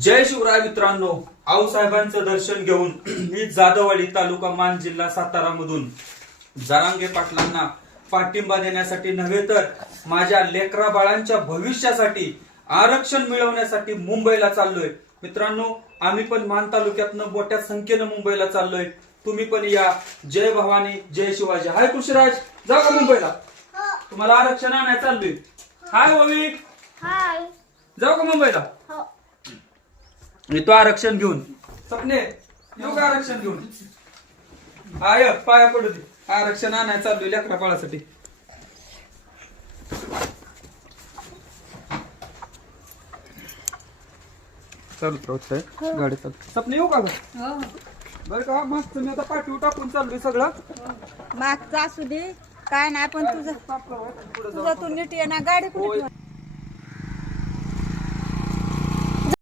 जय शिवराय मित्रांनो, आऊसाहेबांचं दर्शन घेऊन मी जाधववाडी तालुका मान जिल्हा सातारा मधून जरांगे पाटलांना पाठिंबा देण्यासाठी नव्हे तर माझ्या लेकरा बाळांच्या भविष्यासाठी आरक्षण मिळवण्यासाठी मुंबईला चाललोय। मित्रांनो, आम्ही पण मान तालुक्यातनं मोठ्या संख्येनं मुंबईला चाललोय। तुम्ही पण या। जय भवानी, जय शिवाजी। हाय कृषीराज, जाऊ का मुंबईला? तुम्हाला आरक्षण आणायला चाललोय। हाय ओवी, हाय, जाऊ का मुंबईला? हो, येतो आरक्षण घेऊन। सपने, येऊ का आरक्षण घेऊन? आय पाया पडू दे, आरक्षण आणायला चाललोय लेकरा बाळासाठी। गाडी चालू। सपने येऊ का ग? हो, बरं का, मस्त मी आता पाठीवर टाकून चाललोय सगळं। मागचा असू दे काय नाही पण तुझं पुढे तुझं तू नीट ये ना गाडी कुठे होय. ठेव-